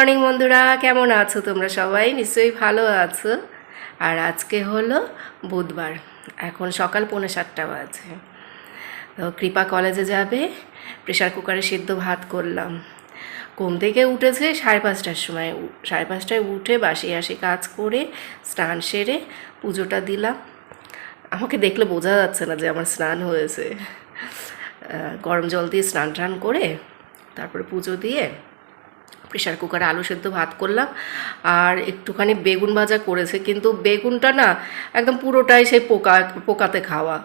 Morning বন্ধুরা, কেমন আছো তোমরা সবাই? নিশ্চয়ই ভালো আছো। আর আজকে হলো বুধবার, এখন সকাল পৌনে সাতটা বাজে। তো কৃপা কলেজে যাবে প্রেশার কুকারে সিদ্ধ ভাত করলাম। ঘুম থেকে উঠেছে সাড়ে পাঁচটার সময় সাড়ে পাঁচটায় উঠে বাসি আসি কাজ করে, স্নান সেরে পুজোটা দিলাম। আমাকে দেখলে বোঝা যাচ্ছে না যে আমার স্নান হয়েছে। গরম জল দিয়ে স্নান টান করে, তারপরে পুজো দিয়ে প্রেশার কুকারে আলু সেদ্ধ ভাত করলাম। আর একটুখানি বেগুন ভাজা করেছে, কিন্তু বেগুনটা না একদম পুরোটাই সেই পোকা, পোকাতে খাওয়া।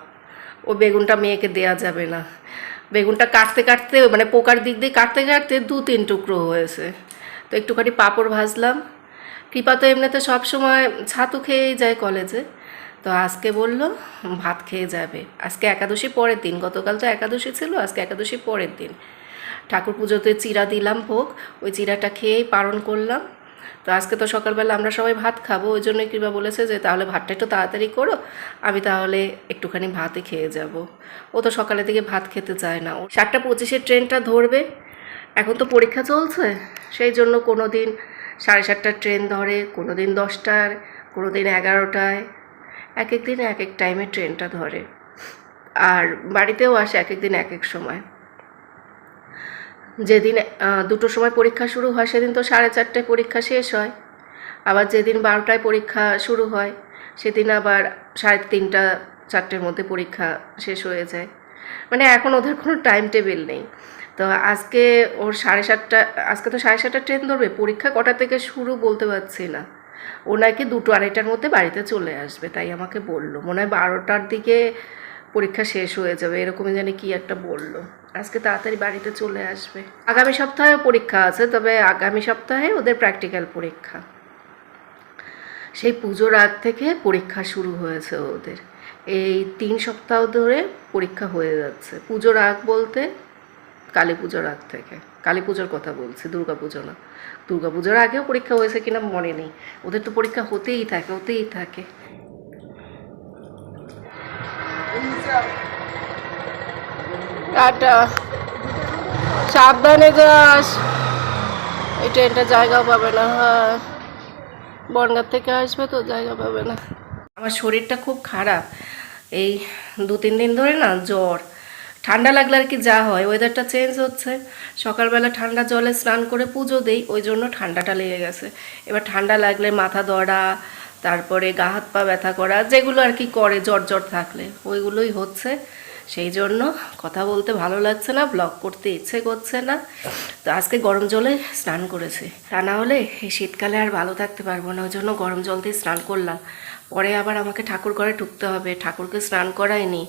ও বেগুনটা মেয়েকে দেয়া যাবে না। বেগুনটা কাটতে কাটতে মানে পোকার দিক দিয়ে কাটতে কাটতে দু তিন টুকরো হয়েছে। তো একটুখানি পাঁপড় ভাজলাম। কৃপা তো এমনিতে সবসময় ছাতু খেয়েই যায় কলেজে। তো আজকে বলল, ভাত খেয়ে যাবে। আজকে একাদশী পরের দিন, গতকাল তো একাদশী ছিল, আজকে একাদশী পরের দিন। ঠাকুর পুজোতে চিরা দিলাম ভোগ, ওই চিরাটা খেয়েই পালন করলাম। তো আজকে তো সকালবেলা আমরা সবাই ভাত খাব, ওই জন্য কৃপা বলেছে যে তাহলে ভাতটা একটু তাড়াতাড়ি করো, আমি তাহলে একটুখানি ভাতই খেয়ে যাব। ও তো সকালে থেকে ভাত খেতে চায় না। ও সাতটা পঁচিশের ট্রেনটা ধরবে, এখন তো পরীক্ষা চলছে, সেই জন্য কোনো দিন সাড়ে সাতটার ট্রেন ধরে কোনো দিন দশটার কোনো দিন এগারোটায় এক এক দিন এক এক টাইমে ট্রেনটা ধরে। আর বাড়িতেও আসে এক এক দিন এক এক সময়। যেদিন দুটোর সময় পরীক্ষা শুরু হয়, সেদিন তো সাড়ে চারটায় পরীক্ষা শেষ হয়। আবার যেদিন বারোটায় পরীক্ষা শুরু হয়, সেদিন আবার সাড়ে তিনটা, চারটের মধ্যে পরীক্ষা শেষ হয়ে যায়। মানে এখন ওদের কোনো টাইম টেবিল নেই। তো আজকে ওর সাড়ে সাতটা, আজকে তো সাড়ে সাতটা ট্রেন ধরবে, পরীক্ষা কটা থেকে শুরু বলতে পারছি না। ও নাকি দুটো আড়াইটার মধ্যে বাড়িতে চলে আসবে, তাই আমাকে বলল। মনে হয় বারোটার দিকে পরীক্ষা শেষ হয়ে যাবে, এরকমই জানি কি একটা বলল। আজকে তাড়াতাড়ি বাড়িতে চলে আসবে। আগামী সপ্তাহে পরীক্ষা আছে, তবে আগামী সপ্তাহে ওদের প্র্যাকটিক্যাল পরীক্ষা। সেই পুজোর আগ থেকে পরীক্ষা শুরু হয়েছে ওদের। এই তিন সপ্তাহ ধরে পরীক্ষা হয়ে যাচ্ছে। পুজোর আগ বলতে কালী পুজোর আগ থেকে। কালী পুজোর কথা বলছি, দুর্গা পুজো না। দুর্গা পুজোর আগেও পরীক্ষা হয়েছে কিনা মনে নেই। ওদের তো পরীক্ষা হতেই থাকে হতেই থাকে। টাটা সাবধানে যাস। এই ট্রেনটা জায়গাও পাবে না হ্যাঁ। বনগাঁ থেকে আসবে তো জায়গা পাবে না। আমার শরীরটা খুব খারাপ। এই দু, তিন দিন ধরে না জ্বর। ঠান্ডা লাগলে আর কি যা হয় ওয়েদারটা চেঞ্জ হচ্ছে। সকালবেলা ঠান্ডা জলে স্নান করে পুজো দেই, ওই জন্য ঠান্ডাটা লেগে গেছে। এবার ঠান্ডা লাগলে মাথা ধরা, তারপরে গা হাত পা ব্যথা করা, যেগুলো আর কি করে জ্বর জ্বর থাকলে, ওইগুলোই হচ্ছে। সেই জন্য কথা বলতে ভালো লাগছে না ব্লগ করতে ইচ্ছে করছে না। তো আজকে গরম জলে স্নান করেছি। তা না হলে এই শীতকালে আর ভালো থাকতে পারব না, ওই জন্য গরম জল দিয়ে স্নান করলাম। পরে আবার আমাকে ঠাকুর ঘরে ঢুকতে হবে। ঠাকুরকে স্নান করায়নি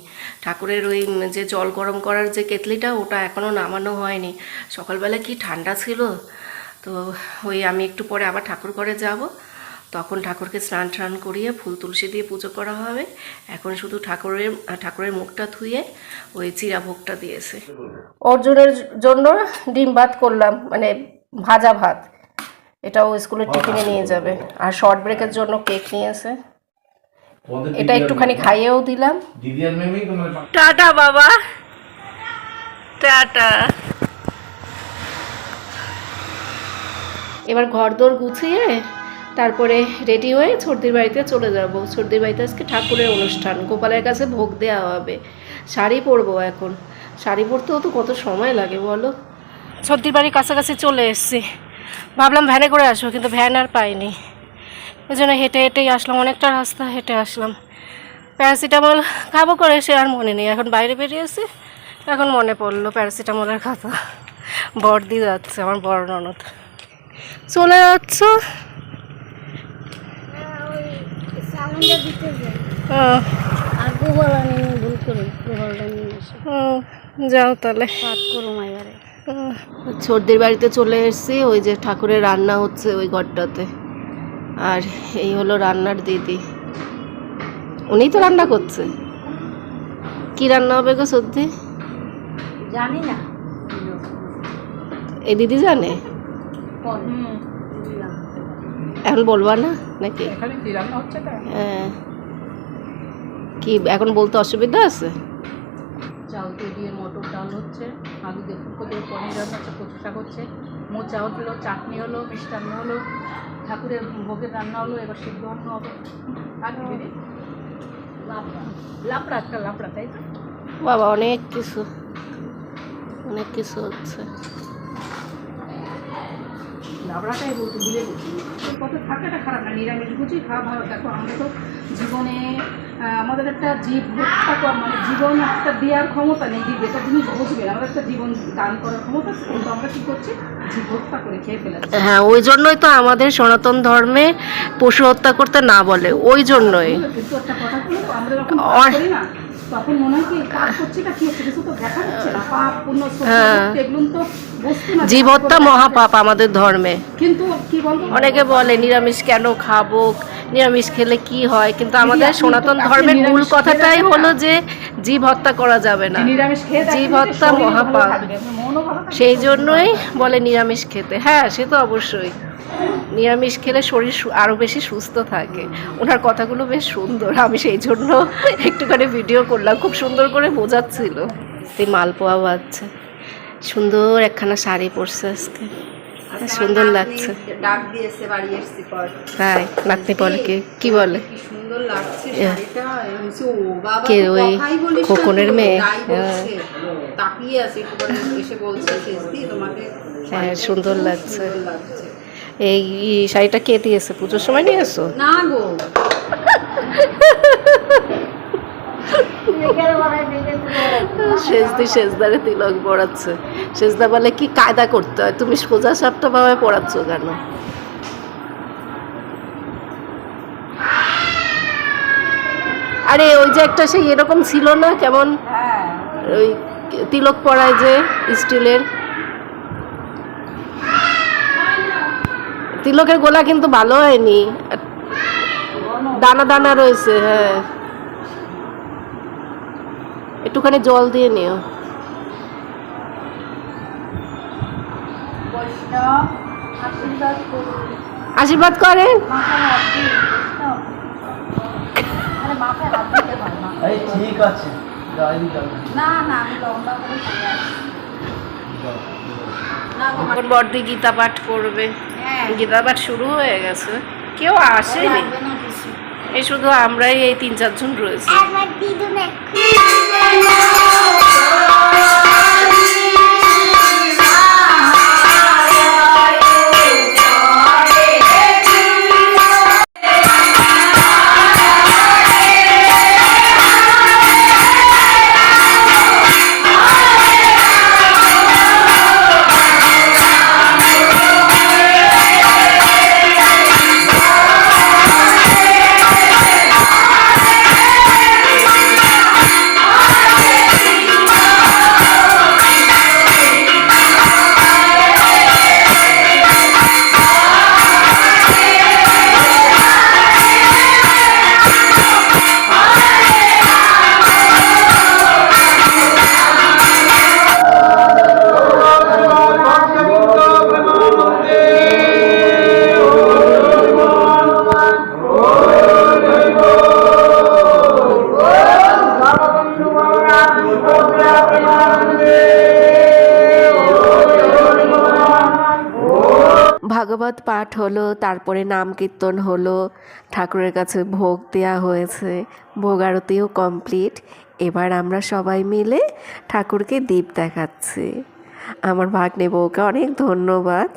ঠাকুরের ওই যে জল গরম করার যে কেতলিটা ওটা এখনও নামানো হয়নি। সকালবেলা কি ঠান্ডা ছিল? তো ওই আমি একটু পরে আবার ঠাকুর ঘরে যাব। তখন ঠাকুরকে স্নান টান করিয়ে ফুল তুলসী দিয়ে পুজো করা হবে। এখন শুধু ঠাকুরের ঠাকুরের মুখটা ধুয়ে ওই চিরা ভোগটা দিয়েছে। অর্জুনের জন্য ডিম ভাত করলাম মানে ভাজা ভাত। এটাও স্কুলের টিফিনে নিয়ে যাবে। আর শর্ট ব্রেকের জন্য কেক নিয়েছে। এটা একটুখানি খাইয়েও দিলাম। টাটা বাবা। টাটা। এবার ঘরদোর গুছিয়ে তারপরে রেডি হয়ে সর্দির বাড়িতে চলে যাব। সর্দির বাড়িতে আজকে ঠাকুরের অনুষ্ঠান। গোপালের কাছে ভোগ দেওয়া হবে। শাড়ি পরবো এখন। শাড়ি পরতেও তো কত সময় লাগে বলো? সর্দির বাড়ির কাছাকাছি চলে এসেছি। ভাবলাম ভ্যানে করে আসব, কিন্তু ভ্যান আর পাইনি। ওই জন্য হেঁটে হেঁটেই আসলাম। অনেকটা রাস্তা হেঁটে আসলাম। প্যারাসিটামল খাব করে সে আর মনে নেই। এখন বাইরে বেরিয়েছি। এখন মনে পড়ল প্যারাসিটামলের কথা বর্দি যাচ্ছে, আমার বড় ননদ। চলে যাচ্ছ? দিতে যায় আর গোপাল আনি ভুল করে গোপালটা নিয়ে এসে যাও তাহলে। পাঠ করো মাইবারে সর্দির বাড়িতে চলে এসেছি ওই যে ঠাকুরের রান্না হচ্ছে ওই ঘরটাতে। আর এই হলো রান্নার দিদি। উনিই তো রান্না করছে। কি রান্না হবে গো সর্দি জানি না। এই দিদি জানে? এখন বলবা না? নাকি? হ্যাঁ। কি এখন বলতে অসুবিধা আছে? চাল দিয়ে মটর ডাল হচ্ছে। পনির রান্না হচ্ছে কচু শাক হচ্ছে। মোচা হলো চাটনি হলো মিষ্টান্ন হলো। ঠাকুরের ভোগের রান্না হলো এবার সিদ্ধ অন্ন হবে। লাপড়া একটা লাপড়া তাই তো? বাবা অনেক কিছু। অনেক কিছু হচ্ছে। লাবড়াটাই বলতে ভুলে গেছি। কত থাকাটা খারাপ না নিরামিষ বুঝি খাওয়া ভালো। দেখো আমরা তো জীবনে আমাদের একটা জীব হত্যা মানে জীবন একটা দেওয়ার ক্ষমতা নেই জীব এটা জিনিস বুঝবে না। আমাদের একটা জীবন দান করার ক্ষমতা কিন্তু আমরা কী করছি? জীব হত্যা করে খেয়ে ফেলাচ্ছি হ্যাঁ ওই জন্যই তো আমাদের সনাতন ধর্মে পশু হত্যা করতে না বলে ওই জন্যই। কিন্তু একটা কথা আমরা যখন করি না তখন মনে হয় কি পাপ করছি না কি হচ্ছে? কিছু তো দেখা যাচ্ছে না। পাপ পুণ্য। এগুলো তো বস্তু জীব হত্যা মহাপাপ আমাদের ধর্মে। কিন্তু কি বলব অনেকে বলে নিরামিষ কেন খাব? নিরামিষ খেলে কি হয়? কিন্তু আমাদের সনাতন ধর্মের মূল কথাটাই হলো যে জীব হত্যা করা যাবে না। জীব হত্যা মহাপাপ। সেই জন্যই বলে নিরামিষ খেতে। হ্যাঁ সে তো অবশ্যই। নিরামিষ খেলে শরীর সু- আরও বেশি সুস্থ থাকে। ওনার কথাগুলো বেশ সুন্দর। আমি সেই জন্য একটুখানি ভিডিও করলাম। খুব সুন্দর করে বোঝাচ্ছিল। এই মালপোয়া বাচ্চা। সুন্দর একখানা শাড়ি পরছে আজকে। সুন্দর লাগছে। ডাক দিয়েছে বাড়ি এসছি পর। তাই নাতনি বলে কি? কি বলে? সুন্দর লাগছে শাড়িটা। ও বাবা কে ওই খোকনের মেয়ে? হ্যাঁ। তাকিয়ে আছে একটু এসে বলছে তোমাকে হ্যাঁ, সুন্দর লাগছে। সুন্দর লাগছে। এই শাড়িটা কে দিয়েছে? পুজোর সময় নিয়ে এসো না গো। শেষদি শেষদারে তিলক পড়াচ্ছে শেষদা বলে কি কায়দা করতে হয়? তুমি সোজা সাপটা ভাবে পড়াচ্ছ কেন? আরে ওই যে একটা সেই এরকম ছিল না? কেমন? হ্যাঁ। ওই তিলক পড়ায় যে স্টিলের। তিলকের গোলা কিন্তু ভালো হয়নি। দানা দানা রয়েছে হ্যাঁ। একটুখানি জল দিয়ে নিও। আশীর্বাদ ঠিক আছে করে বর্দি গীতা পাঠ করবে। হ্যাঁ। গীতা পাঠ শুরু হয়ে গেছে। কেউ আসেনি। এই শুধু আমরাই এই তিন চারজন রয়েছে। ভাগবত পাঠ হলো, তারপরে নাম কীর্তন হলো, ঠাকুরের কাছে ভোগ দেওয়া হয়েছে, ভোগ আরতিও কমপ্লিট। এবার আমরা সবাই মিলে ঠাকুরকে দীপ দেখাচ্ছি। আমার ভাগ্নে বউকে অনেক ধন্যবাদ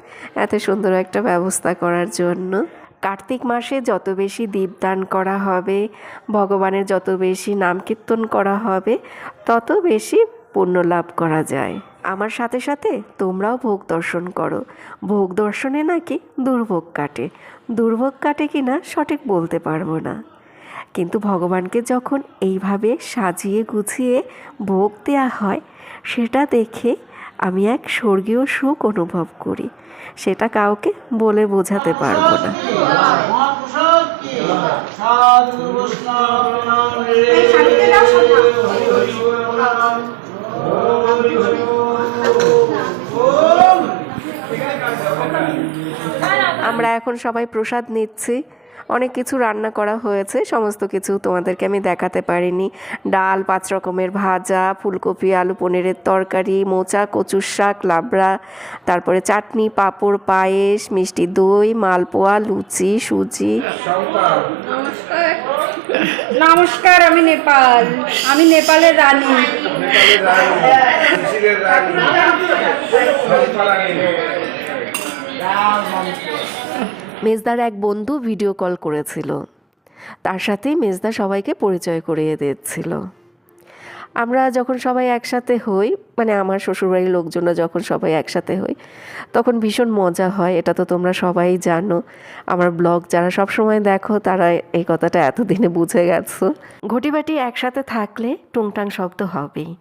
এত সুন্দর একটা ব্যবস্থা করার জন্য। কার্তিক মাসে যত বেশি দীপদান করা হবে, ভগবানের যত বেশি নাম কীর্তন করা হবে, তত বেশি পুণ্য লাভ করা যায়। আমার সাথে সাথে তোমরাও ভোগ দর্শন করো। ভোগ দর্শনে নাকি দুর্ভোগ কাটে। দুর্ভোগ কাটে কি না সঠিক বলতে পারব না। কিন্তু ভগবানকে যখন এইভাবে সাজিয়ে গুছিয়ে ভোগ দেওয়া হয় সেটা দেখে আমি এক স্বর্গীয় সুখ অনুভব করি। সেটা কাউকে বলে বোঝাতে পারব না। সাধু আমরা এখন সবাই প্রসাদ নিচ্ছি। অনেক কিছু রান্না করা হয়েছে সমস্ত কিছু তোমাদেরকে আমি দেখাতে পারিনি। ডাল পাঁচ রকমের ভাজা ফুলকপি আলু পনিরের তরকারি মোচা কচুর শাক লাবড়া তারপরে চাটনি পাঁপড় পায়েস মিষ্টি দই মালপোয়া লুচি সুজি। নমস্কার। আমি নেপাল। আমি নেপালের রানী। মেজদার এক বন্ধু ভিডিও কল করেছিল। তার সাথেই মেজদা সবাইকে পরিচয় করিয়ে দিয়েছিল। আমরা যখন সবাই একসাথে হই মানে আমার শ্বশুরবাড়ির লোকজনরা যখন সবাই একসাথে হই, তখন ভীষণ মজা হয়, এটা তো তোমরা সবাই জানো। আমার ব্লগ যারা সব সময় দেখো, তারা এই কথাটা এতদিনে বুঝে গেছো। ঘটিবাটি একসাথে থাকলে টুংটাং শব্দ হবেই।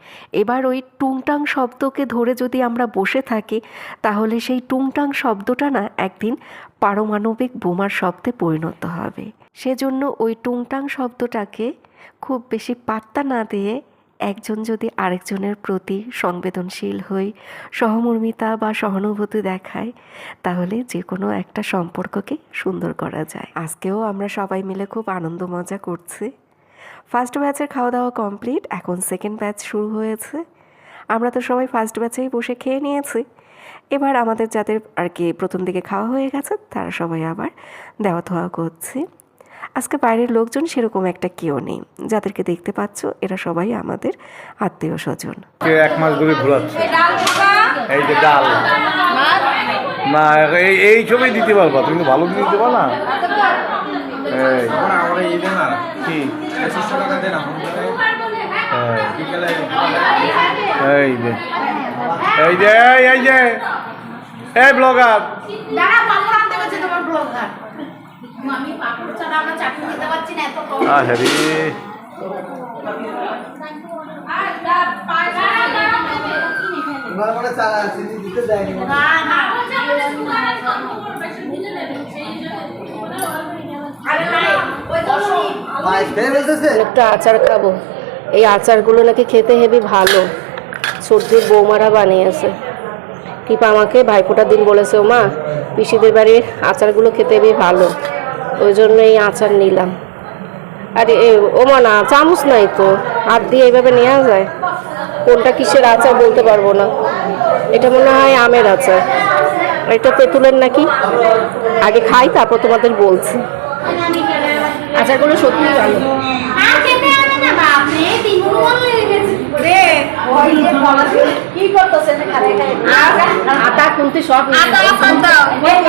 এবার ওই টুংটাং শব্দকে ধরে যদি আমরা বসে থাকি, তাহলে সেই টুংটাং শব্দটা না একদিন পারমাণবিক বোমার শব্দে পরিণত হবে। সেজন্য ওই টুংটাং শব্দটাকে খুব বেশি পাত্তা না দিয়ে একজন যদি আরেকজনের প্রতি সংবেদনশীল হই, সহমর্মিতা বা সহানুভূতি দেখায়, তাহলে যে কোনো একটা সম্পর্ককে সুন্দর করা যায়। আজকেও আমরা সবাই মিলে খুব আনন্দ মজা করছি। ফার্স্ট ব্যাচের খাওয়া দাওয়া কমপ্লিট, এখন সেকেন্ড ব্যাচ শুরু হয়েছে। আমরা তো সবাই ফার্স্ট ব্যাচেই বসে খেয়ে নিয়েছি। এবার আমাদের যাদের আর কি প্রথম দিকে খাওয়া হয়ে গেছে, তারা সবাই আবার দেওয়া থোয়া করছি। আজকে বাইরের লোকজন সেরকম একটা কেউ নেই। যাদেরকে দেখতে পাচ্ছ এরা সবাই আমাদের আত্মীয় স্বজন। এক মাস ধরে ঘোরাচ্ছে? এই যে ডাল। না এই এই ছবি দিতে পারবা তুমি ভালো দিতে দিতে পারো না? এই। হ্যাঁ। এই যে। এই যে এই, এই যে। এই ব্লগার। আ হ্যারি এবার মানে চালা চিনি একটা আচার খাব। এই আচারগুলো নাকি খেতে হেবি ভালো। সর্দির বৌমারা বানিয়েছে। টিপা আমাকে ভাইফোঁটার দিন বলেছে ও মা পিসিদের বাড়ির আচারগুলো খেতে হেবি ভালো। ওই জন্য এই আচার নিলাম। আরে এ ও মা না চামচ নাই তো হাত দিয়ে এইভাবে নেওয়া যায়? কোনটা কিসের আচার বলতে পারব না। এটা মনে হয় আমের আচার। আর এটা তেঁতুলের নাকি? আগে খাই তারপর তোমাদের বলছি। আচারগুলো সত্যি ভালো। আটা খুনতে সব বলো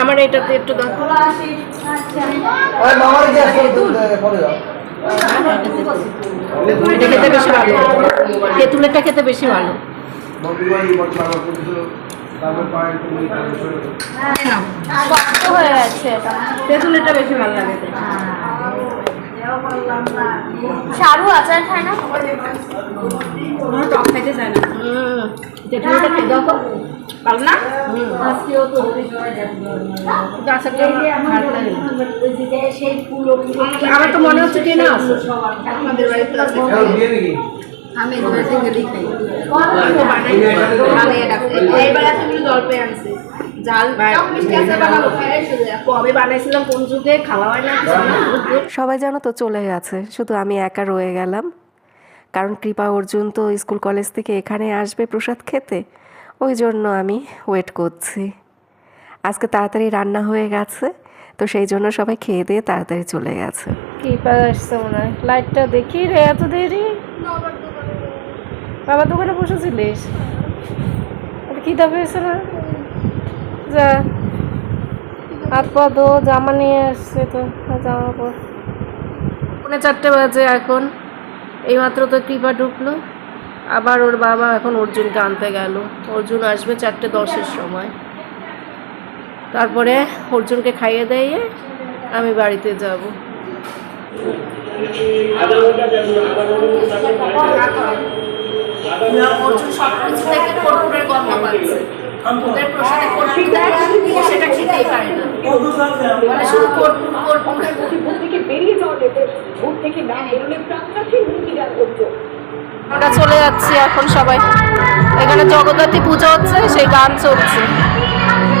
আমার এটাতে একটু এটা খেতে বেশি ভালো। তেঁতুলেরটা খেতে বেশি ভালো। তেঁতুলেরটা বেশি ভালো লাগে সারু আচার খায় না? টক খাইতে চায় না। হুম। তেঁতুলটা খেয়ে দাও না আমার তো মনে হচ্ছে আমাদের বাড়িতে খাওয়া হয় না সবাই যেন তো চলে গেছে। শুধু আমি একা রয়ে গেলাম। কারণ কৃপা অর্জুন তো স্কুল কলেজ থেকে এখানে আসবে প্রসাদ খেতে। ওই জন্য আমি ওয়েট করছি। আজকে তাড়াতাড়ি রান্না হয়ে গেছে, তো সেই জন্য সবাই খেয়ে দিয়ে তাড়াতাড়ি চলে গেছে। কৃপা আসছে মনে হয়। লাইটটা দেখি রে, এত দেরি? বাবা দোকানে বসেছিলিস? দাবি হয়েছে না? যা। হাত পা ধো, জামা নিয়ে আসছে তো জামা পর পৌনে চারটে বাজে এখন। এইমাত্র তো কৃপা ঢুকলো। আবার ওর বাবা এখন অর্জুনকে আনতে গেল। অর্জুন আসবে চারটে দশের সময়। তারপরে অর্জুনকে খাইয়ে দিয়ে আমি বাড়িতে যাব। অর্জুন সব কিছু থেকে কর্পূরের গন্ধ পাচ্ছে। ওদের প্রসাদে কর্পূর দেয় ও সেটা খেতেই পারে না। মানে শুধু কর্পূর কর্পূর। আমরা চলে যাচ্ছি এখন সবাই। এখানে জগদ্ধাত্রী পুজো হচ্ছে সেই গান চলছে।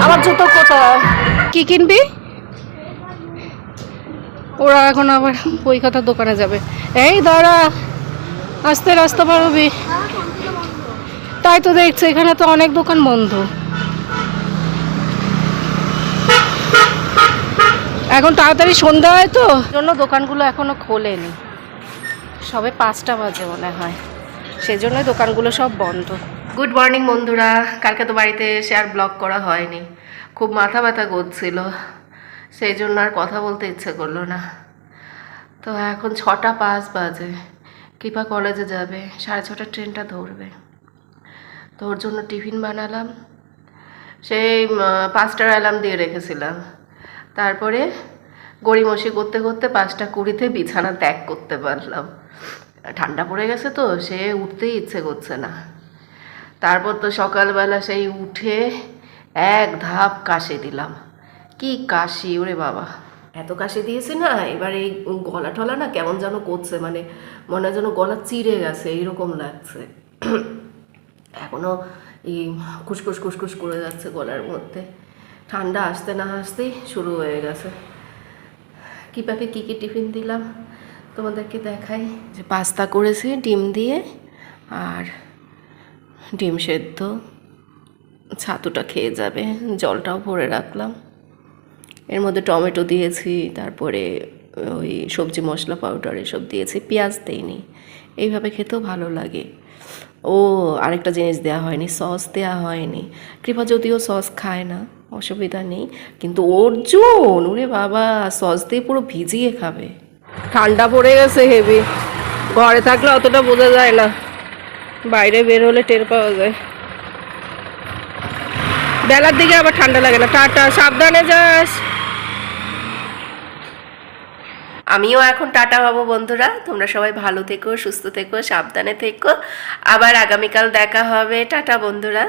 আমার জুতো কোথায়? কি কিনবি? ওরা এখন আবার বই খাতার দোকানে যাবে। এই দাঁড়া আস্তে রাস্তা পারবি তাই তো দেখছি এখানে তো অনেক দোকান বন্ধ। এখন তাড়াতাড়ি সন্ধ্যা হয় তো? জন্য দোকানগুলো এখনও খোলেনি। সবে পাঁচটা বাজে মনে হয়। সেই জন্যই দোকানগুলো সব বন্ধ। গুড মর্নিং বন্ধুরা। কালকে তো বাড়িতে এসে আর ব্লগ করা হয়নি। খুব মাথা ব্যথা করছিল। সেই জন্য আর কথা বলতে ইচ্ছে করল না। তো এখন ছটা পাঁচ বাজে। কৃপা কলেজে যাবে। সাড়ে ছটার ট্রেনটা ধরবে। তো ওর জন্য টিফিন বানালাম। সেই পাঁচটার অ্যালার্ম দিয়ে রেখেছিলাম। তারপরে গড়িমসি করতে করতে পাঁচটা কুড়িতে বিছানা ত্যাগ করতে পারলাম। ঠান্ডা পড়ে গেছে তো, সে উঠতেই ইচ্ছে করছে না। তারপর তো সকালবেলা সেই উঠে এক ধাপ কাশি দিলাম। কি কাশি ওরে বাবা। এত কাশি দিয়েছি না, এবার এই গলা টলা না কেমন যেন করছে মানে মনে হয় যেন গলা চিড়ে গেছে, এইরকম লাগছে। এখনও এই খুসখুস খুসখুস করে যাচ্ছে গলার মধ্যে। ঠান্ডা আসতে না আসতেই শুরু হয়ে গেছে। কিপাকে কী কী টিফিন দিলাম? তোমাদেরকে দেখাই যে পাস্তা করেছি, ডিম দিয়ে আর ডিম সেদ্ধ। ছাতুটা খেয়ে যাবে, জলটাও ভরে রাখলাম। এর মধ্যে টমেটো দিয়েছি, তারপরে ওই সবজি মশলা পাউডার এসব দিয়েছি, পেঁয়াজ দেইনি। এইভাবে খেতেও ভালো লাগে। ও, আরেকটা জিনিস দেওয়া হয়নি, সস দেওয়া হয়নি। কৃপা যদিও সস খায় না, অসুবিধা নেই, কিন্তু অর্জুন, ওরে বাবা, সস দিয়ে পুরো ভিজিয়ে খাবে। ঠান্ডা পড়ে গেছে হেভি ঘরে থাকলে অতটা বোঝা যায় না। বাইরে বের হলে টের পাওয়া যায়। বেলার দিকে আবার ঠান্ডা লাগে না। টাটা, সাবধানে যাস। আমিও এখন টাটা হব বন্ধুরা। তোমরা সবাই ভালো থেকো, সুস্থ থেকো, সাবধানে থেকো। আবার আগামীকাল দেখা হবে। টাটা বন্ধুরা।